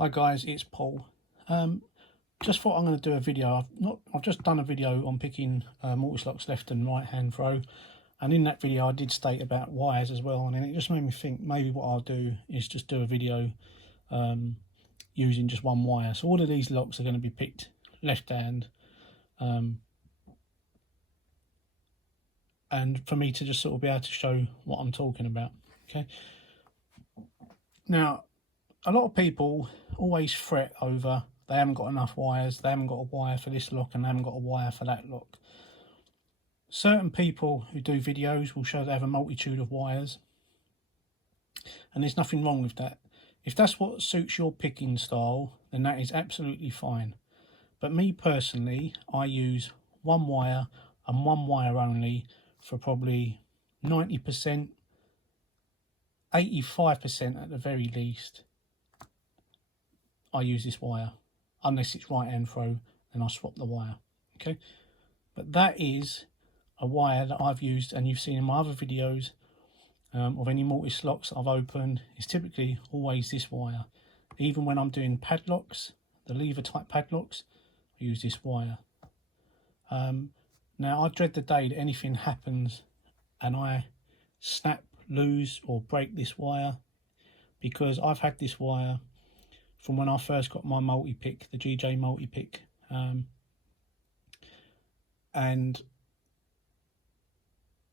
Hi guys, it's Paul. Just thought I'm going to do a video. I've just done a video on picking Mortice Locks left and right hand throw, and in that video I did state about wires as well, and then it just made me think maybe what I'll do is just do a video using just one wire. So all of these locks are going to be picked left hand, and for me to just sort of be able to show what I'm talking about. Okay. Now, a lot of people always fret over they haven't got enough wires, they haven't got a wire for this lock and they haven't got a wire for that lock. Certain people who do videos will show they have a multitude of wires, and there's nothing wrong with that. If that's what suits your picking style, then that is absolutely fine. But me personally, I use one wire and one wire only for probably 90%, 85% at the very least. I use this wire, unless it's right hand throw, then I swap the wire. Okay, but that is a wire that I've used, and you've seen in my other videos of any Mortice locks I've opened. It's typically always this wire. Even when I'm doing padlocks, the lever type padlocks, I use this wire. Now I dread the day that anything happens and I snap, lose or break this wire, because I've had this wire from when I first got my multi-pick, the GJ multi-pick, and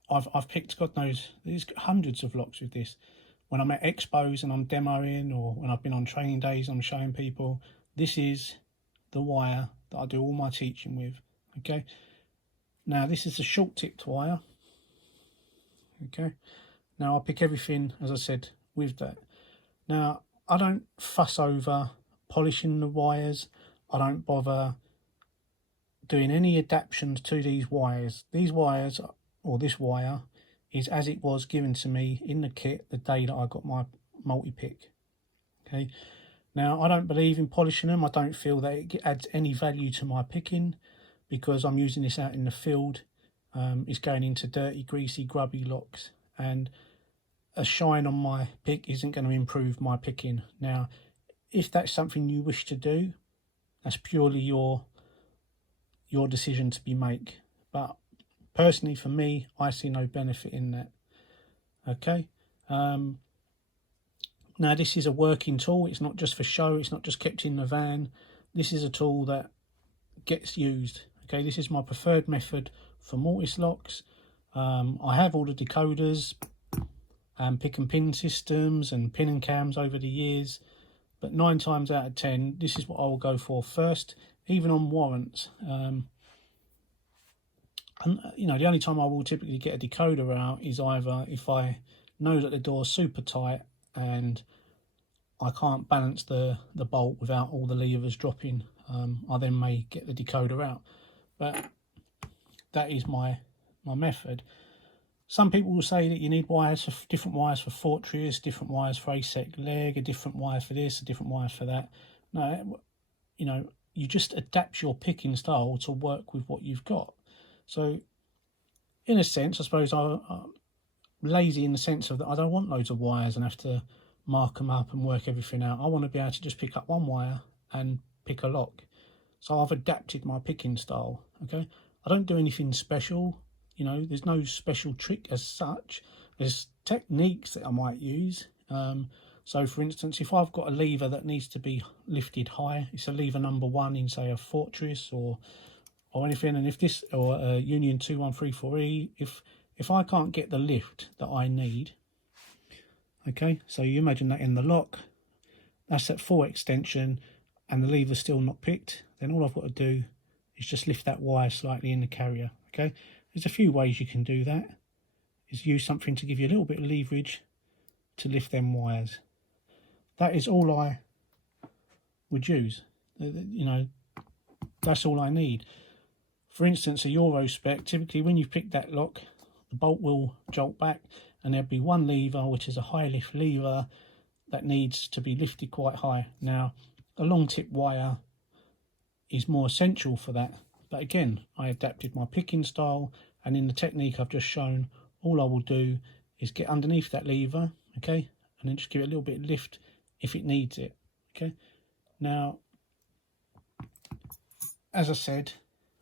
I've picked, God knows, there's hundreds of locks with this. When I'm at expos and I'm demoing, or when I've been on training days, I'm showing people, this is the wire that I do all my teaching with. Okay, now this is a short tipped wire. Okay, now I pick everything, as I said, with that. Now I don't fuss over polishing the wires. I don't bother doing any adaptations to these wires. These wires, or this wire, is as it was given to me in the kit the day that I got my multi-pick. Okay, now I don't believe in polishing them. I don't feel that it adds any value to my picking, because I'm using this out in the field. It's going into dirty, greasy, grubby locks, and a shine on my pick isn't going to improve my picking. Now, if that's something you wish to do, that's purely your decision to be make. But personally, for me, I see no benefit in that. Okay. Now, this is a working tool. It's not just for show. It's not just kept in the van. This is a tool that gets used. Okay, this is my preferred method for Mortice locks. I have all the decoders and pick and pin systems and pin and cams over the years, but 9 times out of 10 this is what I will go for first, even on warrants. And you know, the only time I will typically get a decoder out is either if I know that the door's super tight and I can't balance the bolt without all the levers dropping. I then may get the decoder out, but that is my method. Some people will say that you need wires for different wires for Fortress, different wires for ASEC leg, a different wire for this, a different wire for that. No, you know, you just adapt your picking style to work with what you've got. So in a sense, I suppose I'm lazy in the sense of that I don't want loads of wires and have to mark them up and work everything out. I want to be able to just pick up one wire and pick a lock. So I've adapted my picking style. Okay, I don't do anything special. You know, there's no special trick as such. There's techniques that I might use. So for instance, if I've got a lever that needs to be lifted high, it's a lever number 1 in, say, a Fortress or anything, and if this, or a Union 2134E, if I can't get the lift that I need, okay, so you imagine that in the lock, that's at full extension and the lever's still not picked, then all I've got to do is just lift that wire slightly in the carrier. Okay, there's a few ways you can do that. Is use something to give you a little bit of leverage to lift them wires. That is all I would use. You know, that's all I need. For instance, a Euro spec, typically when you pick that lock, the bolt will jolt back and there'll be one lever, which is a high lift lever, that needs to be lifted quite high. Now, a long tip wire is more essential for that. But again, I adapted my picking style, and in the technique I've just shown, all I will do is get underneath that lever, okay, and then just give it a little bit of lift if it needs it, okay. Now, as I said,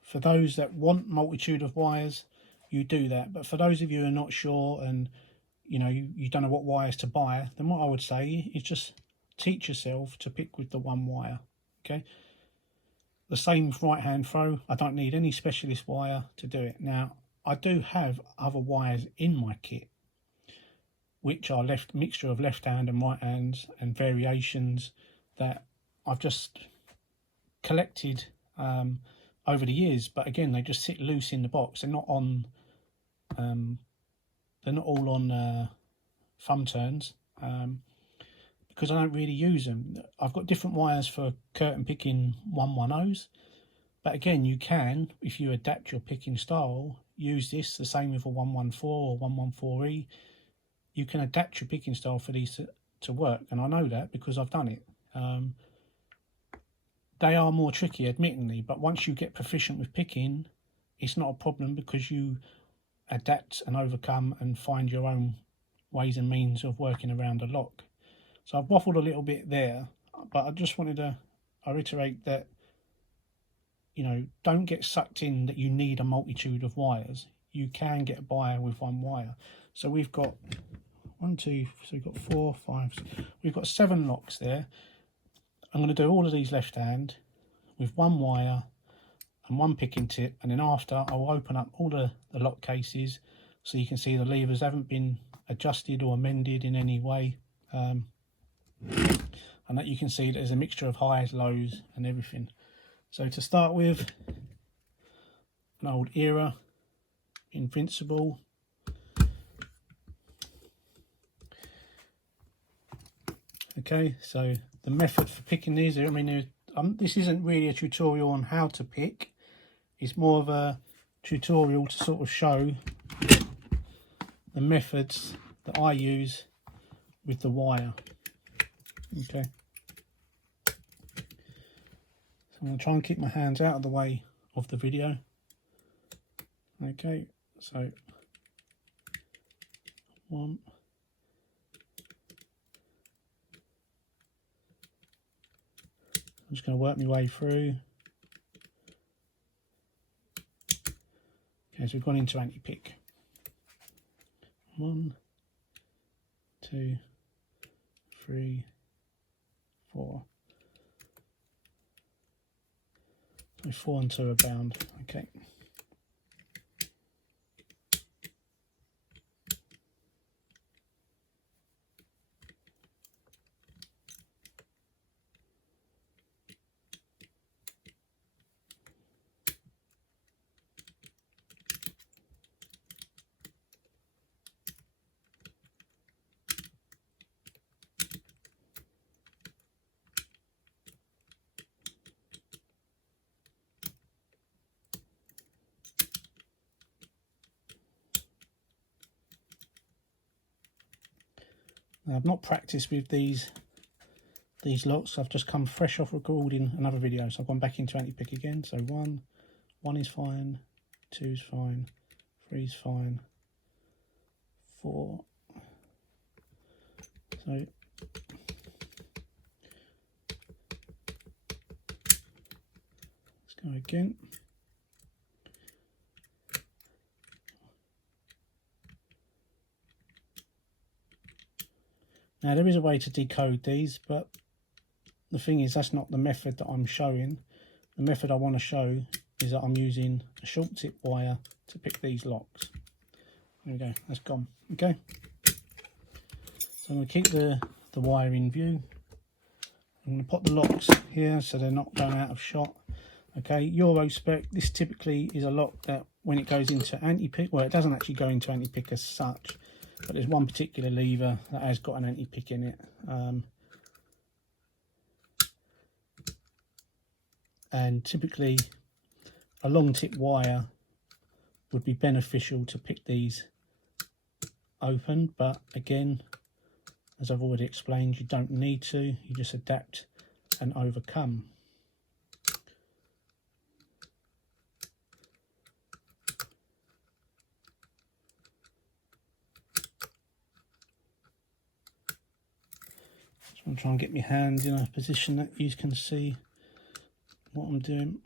for those that want multitude of wires, you do that. But for those of you who are not sure and you know you don't know what wires to buy, then what I would say is just teach yourself to pick with the one wire. Okay. The same with right hand throw. I don't need any specialist wire to do it. Now, I do have other wires in my kit, which are mixture of left hand and right hands and variations that I've just collected over the years. But again, they just sit loose in the box. They're not on. They're not all on thumb turns because I don't really use them. I've got different wires for curtain picking 110s, but again, you can, if you adapt your picking style, use this the same with a 114 or 114E. You can adapt your picking style for these to work, and I know that because I've done it. They are more tricky, admittedly, but once you get proficient with picking, it's not a problem because you adapt and overcome and find your own ways and means of working around a lock. So I've waffled a little bit there, but I just wanted to reiterate that, you know, don't get sucked in that you need a multitude of wires. You can get by with one wire. So we've got 1, 2, so we've got 4, 5, we've got 7 locks there. I'm going to do all of these left hand with one wire and one picking tip, and then after I'll open up all the lock cases so you can see the levers haven't been adjusted or amended in any way, and that you can see that there's a mixture of highs, lows and everything. So to start with, an old era Invincible. Okay, so the method for picking these, I mean, this isn't really a tutorial on how to pick. It's more of a tutorial to sort of show the methods that I use with the wire. Okay. So I'm going to try and keep my hands out of the way of the video. Okay, so 1. I'm just going to work my way through. Okay, so we've gone into anti-pick. 1, 2, 3, 4. So 4 and 2 are bound. Okay. Now, I've not practiced with these locks. I've just come fresh off recording another video, so I've gone back into anti-pick again. So 1 is fine, 2 is fine, 3 is fine, 4. So let's go again. Now there is a way to decode these, but the thing is that's not the method that I'm showing. The method I want to show is that I'm using a short tip wire to pick these locks. There we go, that's gone. Okay, so I'm going to keep the wire in view. I'm going to put the locks here so they're not going out of shot. Okay, Euro spec, this typically is a lock that when it goes into anti-pick, well, it doesn't actually go into anti-pick as such, but there's one particular lever that has got an anti-pick in it. And typically a long tip wire would be beneficial to pick these open, but again, as I've already explained, you don't need to, you just adapt and overcome. I'm trying to get my hand in a position that you can see what I'm doing.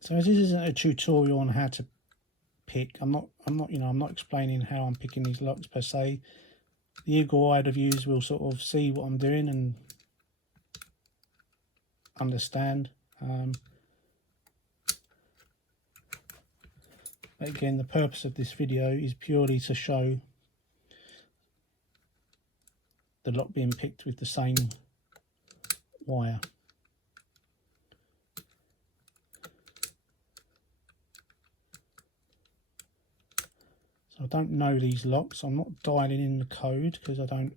So this isn't a tutorial on how to pick. I'm not explaining how I'm picking these locks per se. The eagle-eyed viewers will sort of see what I'm doing and understand. But again, the purpose of this video is purely to show the lock being picked with the same wire. So I don't know these locks. I'm not dialing in the code because I don't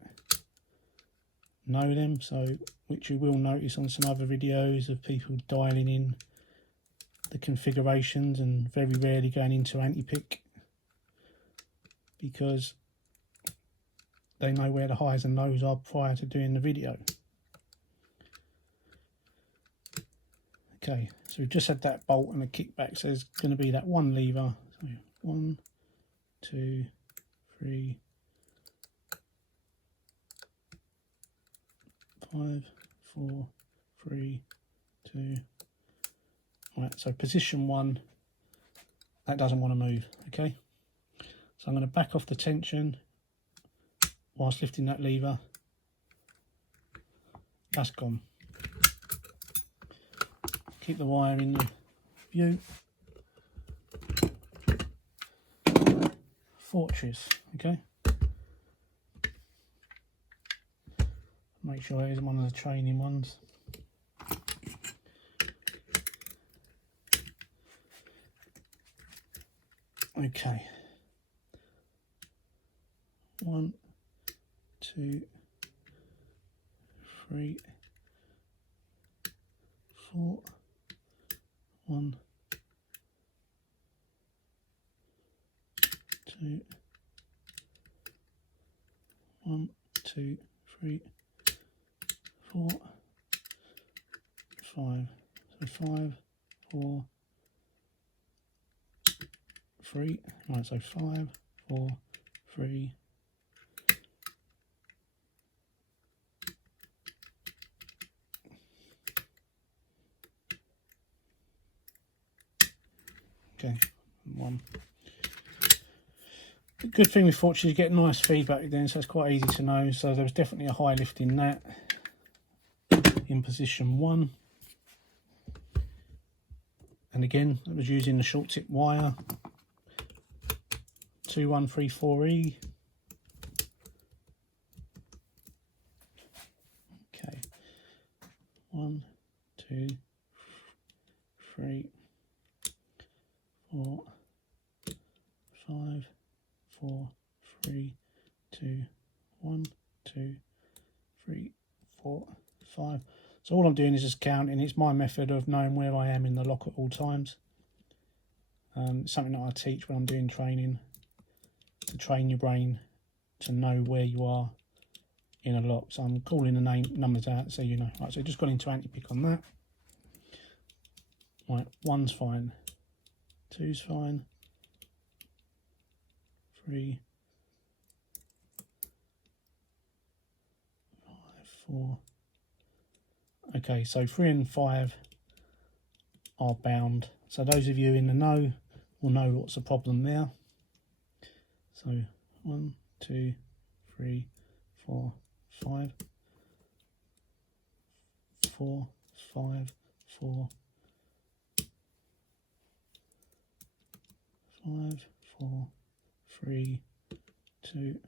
know them. So, which you will notice on some other videos of people dialing in the configurations and very rarely going into anti-pick because they know where the highs and lows are prior to doing the video. Okay, so we've just had that bolt and a kickback, so there's going to be that one lever. So 1, 2, 3, 5, 4, 3, 2. Right, so position 1, that doesn't want to move. Okay, so I'm going to back off the tension whilst lifting that lever. That's gone. Keep the wire in the view. Fortress, okay. Make sure it isn't one of the training ones. Okay. 1, 2, 3, 4. 1, 2, 1, 2, 3, 4, 5. So 5, 4, 3. Right, so 5, 4, 3. Okay, 1. The good thing with Fortress, you get nice feedback then, so it's quite easy to know. So there was definitely a high lift in that, in position 1. And again, it was using the short tip wire, 2134E. Okay, 1, 2, 3, 4, 5, 4, 3, 2, 1, 2, 3, 4, 5. So all I'm doing is just counting. It's my method of knowing where I am in the lock at all times. It's something that I teach when I'm doing training, to train your brain to know where you are in a lock. So I'm calling the numbers out so you know. Right, so just got into anti-pick on that. Right, 1's fine, 2's fine, 3, 5, 4. Okay, so 3 and 5 are bound. So those of you in the know will know what's the problem there. So 1, 2, 3, 4, 5, 4, 5, 4, 5, 4, 3, 2,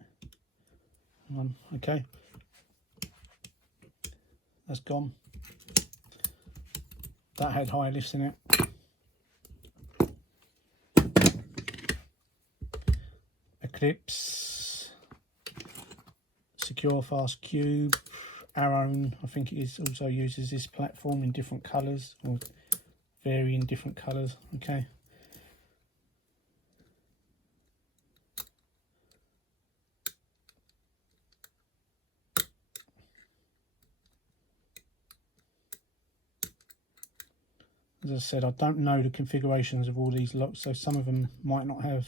1. Okay, that's gone. That had high lifts in it. Eclipse, securefast cube, Arrow, I think it is, also uses this platform in different colours, or varying different colours. Okay. as I said, I don't know the configurations of all these locks, so some of them might not have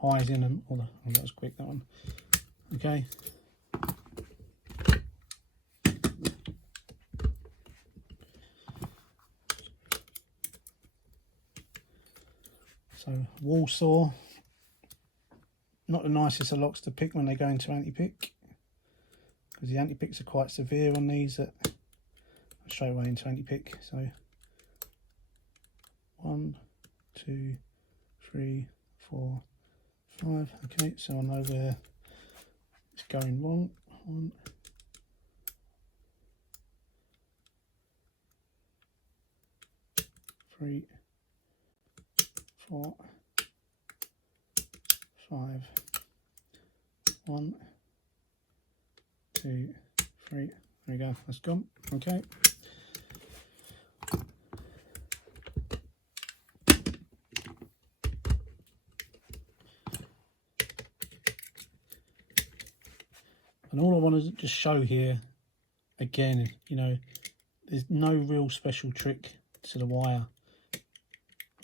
highs in them. Oh, that was quick, that one. Okay. So Warsaw, not the nicest of locks to pick when they go into anti-pick, because the anti-picks are quite severe on these that straight away into anti-pick. So 1, 2, 3, 4, 5. Okay, so I know where it's going wrong. 1, 3, 4, 5. 1, 2, 3. There we go. That's gone. Okay. And all I want to just show here, again, you know, there's no real special trick to the wire.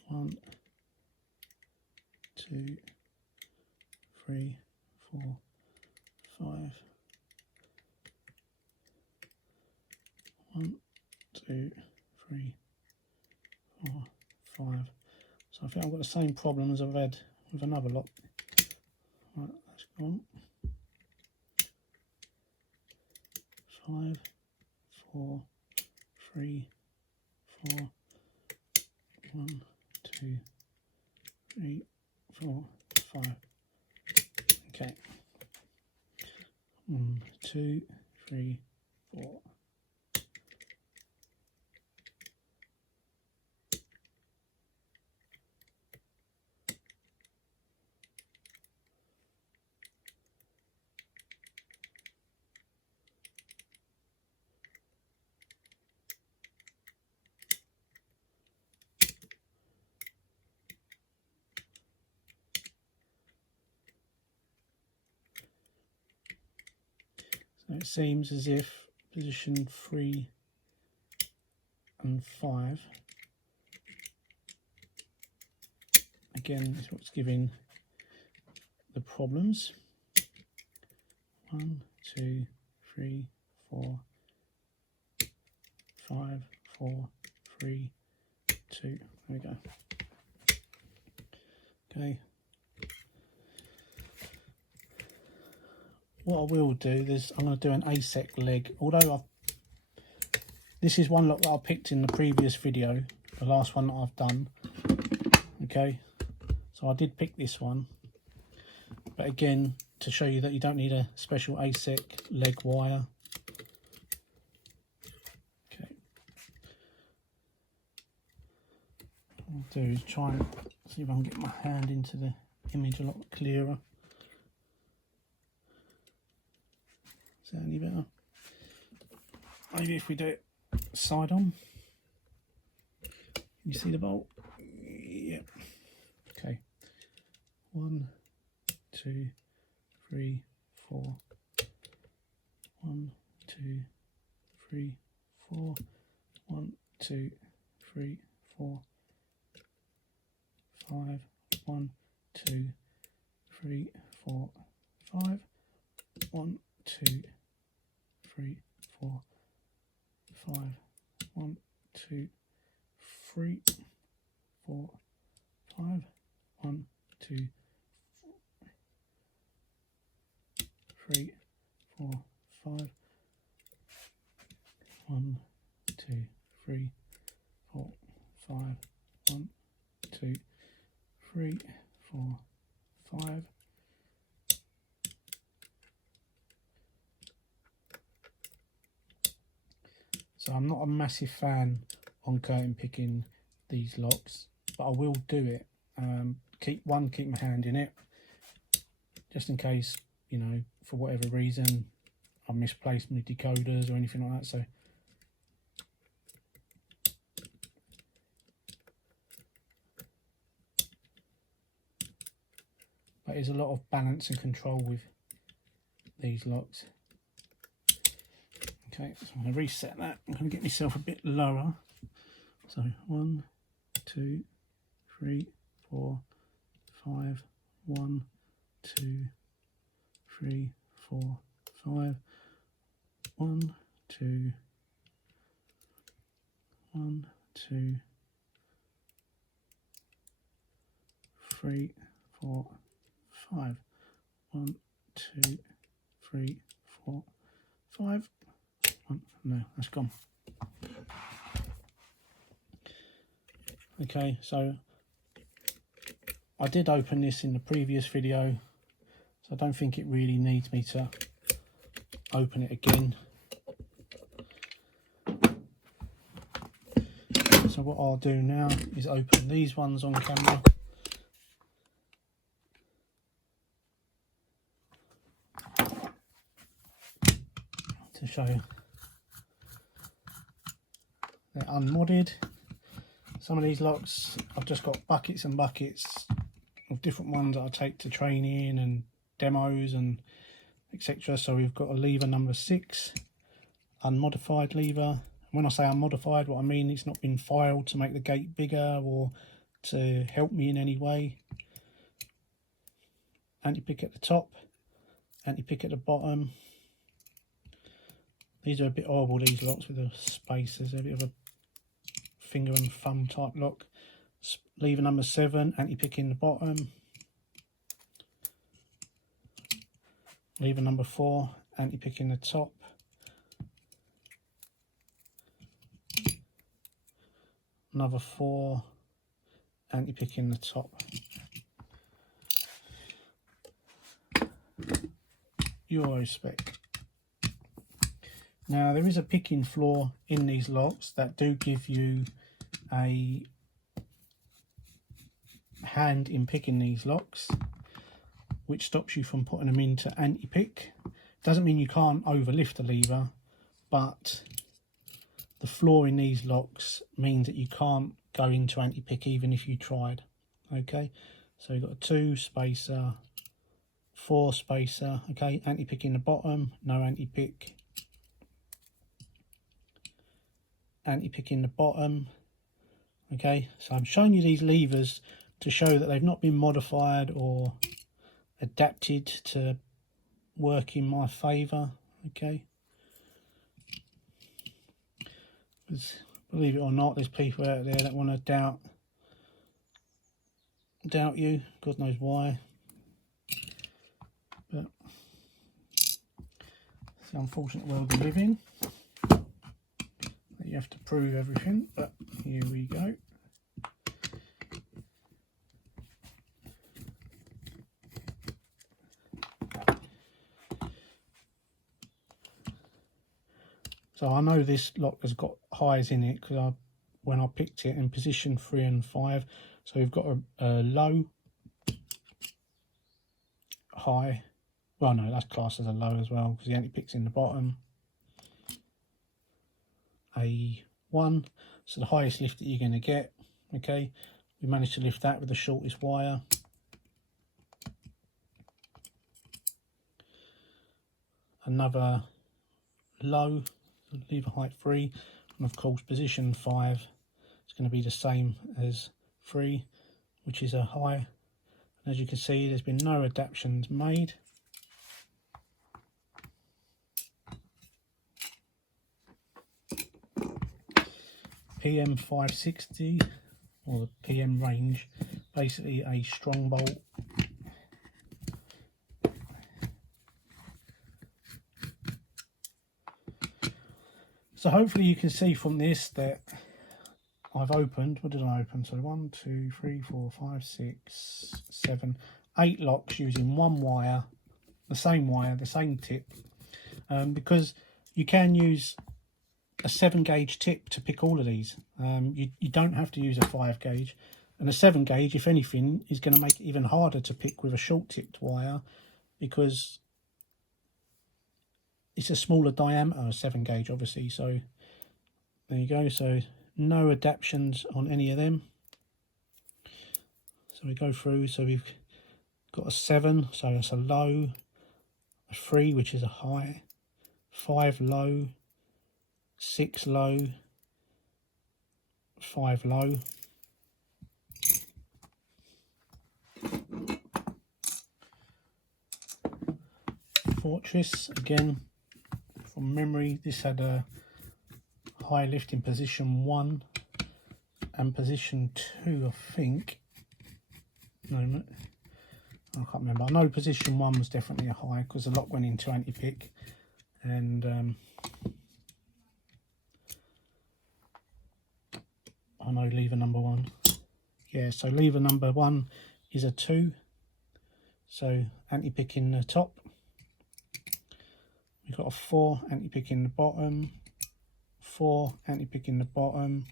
1, 2, 3, 4, 5. 1, 2, 3, 4, 5. So I think I've got the same problem as I've had with another lock. Right, that's gone. 5, 4, 3, 4. 1, 2, 3, 4, 5. Okay. 1, 2, 3, 4. So it seems as if position 3 and 5 again is what's giving the problems. 1, 2, 3, 4, 5, 4, 3, 2. There we go. Okay. What I will do is I'm going to do an ASEC leg. Although this is one lock that I picked in the previous video, the last one that I've done. Okay, so I did pick this one, but again, to show you that you don't need a special ASEC leg wire. Okay, what I'll do is try and see if I can get my hand into the image a lot clearer. Is that any better? Maybe if we do it side on. You see the bolt? Yeah. Okay. 1, 2, 3, 4. 1, 2, 3, 4. 1, 2, 3, 4. 5. 1, 2, 3, 4, 5. 1, 2, 3, 4, 5. 1, 2, 3, 4, 5. 1, 2, 3, 4, 5. 1, 2, 3, 4, 5. 1, 2, 3, 4, 5. So I'm not a massive fan on curtain picking these locks, but I will do it. Keep my hand in it, just in case, you know, for whatever reason I misplaced my decoders or anything like that. So but there's a lot of balance and control with these locks. Okay, so I'm going to reset that. I'm going to get myself a bit lower. So 1, 2, 3, 4, 5. 1, 2, 3, 4, 5. 1, 2, 1, 2, 3, 4, 5. 1, 2, 3, 4, 5. No, that's gone. Okay, so I did open this in the previous video, so I don't think it really needs me to open it again. So what I'll do now is open these ones on camera. To show you. They're unmodded. Some of these locks, I've just got buckets and buckets of different ones that I take to training and demos and etc. So we've got a lever number 6, unmodified lever. When I say unmodified, what I mean, it's not been filed to make the gate bigger or to help me in any way. Anti-pick at the top, anti-pick at the bottom. These are a bit horrible, these locks with the spacers. They're a bit of a finger and thumb type lock. Lever number 7, anti-pick in the bottom. Lever number 4, anti-pick in the top. Another 4, anti-pick in the top. Euro spec. Now there is a picking floor in these locks that do give you a hand in picking these locks, which stops you from putting them into anti-pick. Doesn't mean you can't overlift the lever, but the floor in these locks means that you can't go into anti-pick even if you tried. Okay, so you've got a 2 spacer, 4 spacer. Okay, anti-pick in the bottom, no anti-pick. Anti-pick in the bottom. Okay, so I'm showing you these levers to show that they've not been modified or adapted to work in my favour. Okay, because believe it or not, there's people out there that want to doubt you, God knows why, but it's the unfortunate world we live in. You have to prove everything, but here we go. So I know this lock has got highs in it because when I picked it in position 3 and 5, so we've got a low, high. Well, no, that's classed as a low as well because the anti-pick's in the bottom. A 1, so the highest lift that you're going to get. Okay, we managed to lift that with the shortest wire. Another low, lever height 3, and of course position 5 is going to be the same as 3, which is a high. And as you can see, there's been no adaptations made. PM 560 or the PM range, basically a strong bolt. So hopefully you can see from this that I've opened, what did I open? So 1, 2, 3, 4, 5, 6, 7, 8 locks using one wire, the same tip, because you can use a 7 gauge tip to pick all of these. You don't have to use a 5 gauge, and a 7 gauge, if anything, is going to make it even harder to pick with a short tipped wire because it's a smaller diameter, a 7 gauge obviously. So there you go, so no adaptations on any of them. So we go through, so we've got a 7, so that's a low, a 3 which is a high, 5 low, 6 low, 5 low. Fortress again from memory. This had a high lift in position 1 and position 2, I think. No, I can't remember. I know position 1 was definitely a high because the lock went into anti-pick, and I know lever number 1. Yeah, so lever number 1 is a 2. So anti-pick in the top. We've got a 4 anti-pick in the bottom. 4 anti-pick in the bottom.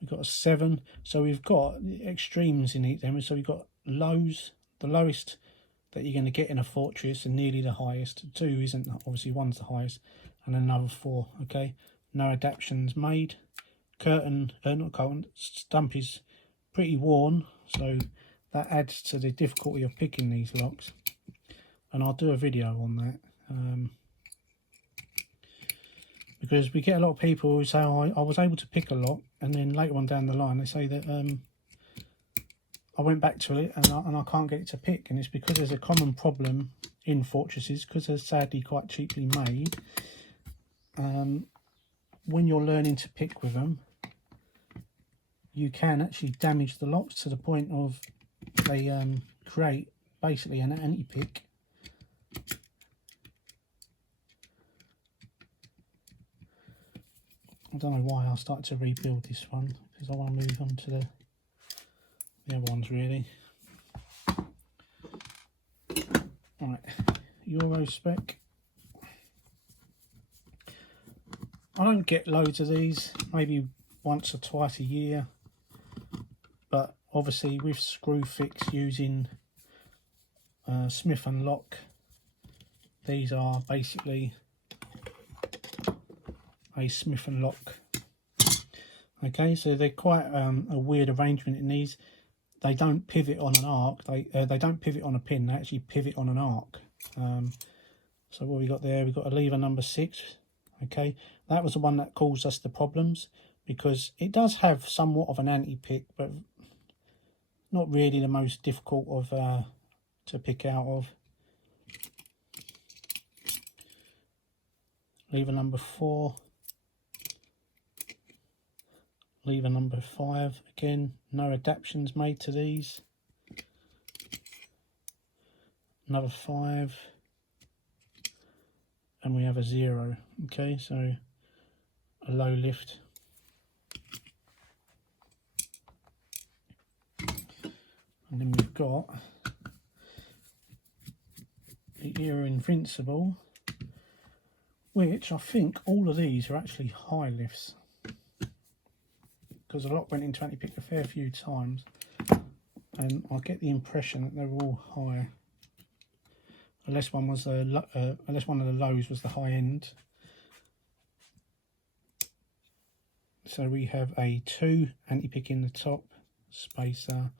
We've got a 7. So we've got extremes in each end. So we've got lows, the lowest that you're going to get in a Fortress, and nearly the highest. 2 isn't, obviously 1's the highest, and another 4. Okay, no adaptations made. Curtain, not curtain, stump is pretty worn, so that adds to the difficulty of picking these locks, and I'll do a video on that, because we get a lot of people who say, oh, I was able to pick a lock, and then later on down the line they say that I went back to it and I can't get it to pick, and it's because there's a common problem in Fortresses, because they're sadly quite cheaply made. When you're learning to pick with them, you can actually damage the locks to the point of they create basically an anti-pick. I don't know why I started to rebuild this one, because I want to move on to the other ones really. Right, Euro spec. I don't get loads of these, maybe once or twice a year, but obviously with screw fix using Smith & Lock, these are basically a Smith & Lock. Okay, so they're quite a weird arrangement in these. They don't pivot on an arc, they don't pivot on a pin, they actually pivot on an arc. So what we got there, we've got a lever number 6. Okay, that was the one that caused us the problems, because it does have somewhat of an anti-pick, but not really the most difficult of to pick out of. Lever number 4. Lever number 5, again, no adaptations made to these. Another 5. And we have a 0. Okay, so a low lift. And then we've got the Era Invincible, which I think all of these are actually high lifts, because the lock went into anti-pick a fair few times, and I get the impression that they're all high, unless one was unless one of the lows was the high end. So we have a 2 anti-pick in the top, spacer,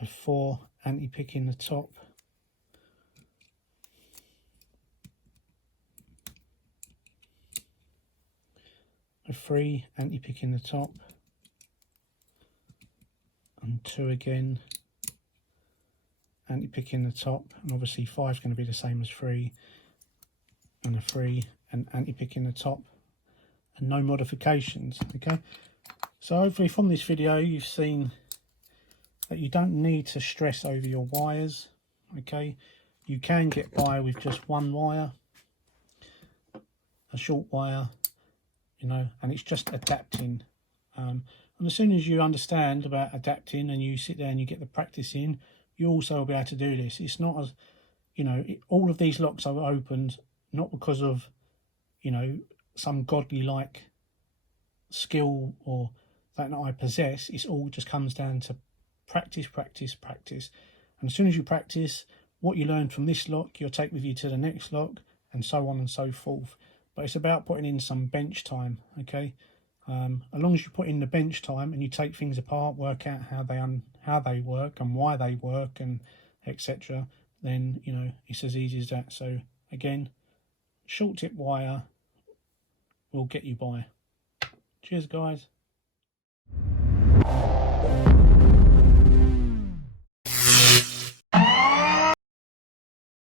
a 4 anti-pick in the top, a 3 anti-pick in the top, and 2 again anti-pick in the top, and obviously 5 is going to be the same as 3, and a 3 and anti-pick in the top, and no modifications. Okay, so hopefully from this video you've seen that you don't need to stress over your wires. Okay, you can get by with just one wire, a short wire, you know, and it's just adapting. And as soon as you understand about adapting and you sit there and you get the practice in, you also will be able to do this. It's not as, you know, all of these locks are opened not because of, you know, some godly like skill or that I possess. It's all just comes down to practice, practice, practice. And as soon as you practice, what you learn from this lock, you'll take with you to the next lock, and so on and so forth. But it's about putting in some bench time, okay? As long as you put in the bench time and you take things apart, work out how they work and why they work and etc., then, you know, it's as easy as that. So again, short tip wire will get you by. Cheers, guys.